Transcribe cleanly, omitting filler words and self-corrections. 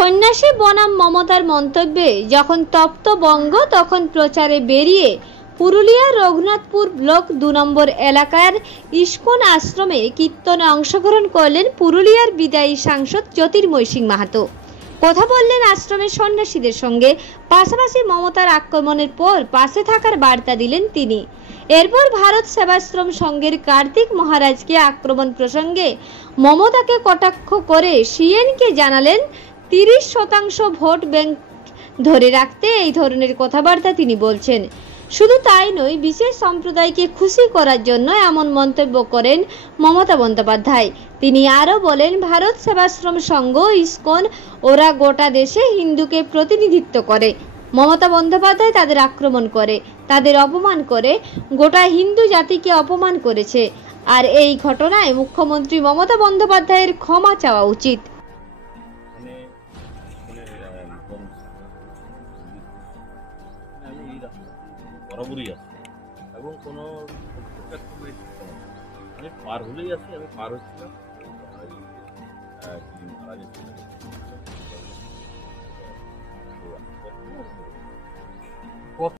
সন্ন্যাসী বনাম মমতার মন্তব্যে যখন তপ্ত বঙ্গ, তখন প্রচারে বেরিয়ে পুরুলিয়ার রঘুনাথপুর ব্লক 2 নম্বর এলাকার ইস্কন আশ্রমে কীর্তনে অংশগ্রহণ করলেন পুরুলিয়ার বিদায়ী সাংসদ জ্যোতির্ময় সিং মাহাতো। কথা বললেন আশ্রমের সন্ন্যাসীদের সঙ্গে, পাশাপাশি মমতার আক্রমণের পর পাশে থাকার বার্তা দিলেন তিনি। এরপর ভারত সেবাশ্রম সংঘের কার্তিক মহারাজকে আক্রমণ প্রসঙ্গে মমতাকে কটাক্ষ করে সিএনকে জানালেন 30% ভোট ব্যাংক ধরে রাখতে এই ধরনের কথাবার্তা তিনি বলছেন। শুধু তাই নয়, বিশেষ সম্প্রদায়কে খুশি করার জন্য এমন মন্তব্য করেন মমতা বন্দ্যোপাধ্যায়। তিনি আরও বলেন, ভারত সেবাশ্রম সংঘ, ইস্কন, ওরা গোটা দেশে হিন্দুকে প্রতিনিধিত্ব করে। মমতা বন্দ্যোপাধ্যায় তাদের আক্রমণ করে, তাদের অপমান করে, গোটা হিন্দু জাতিকে অপমান করেছে। আর এই ঘটনায় মুখ্যমন্ত্রী মমতা বন্দ্যোপাধ্যায়ের ক্ষমা চাওয়া উচিত। বরাবরই আছে এবং কোনো আমি পার হলেই আছি, আমি পার হচ্ছিলাম মারা গেছিলাম।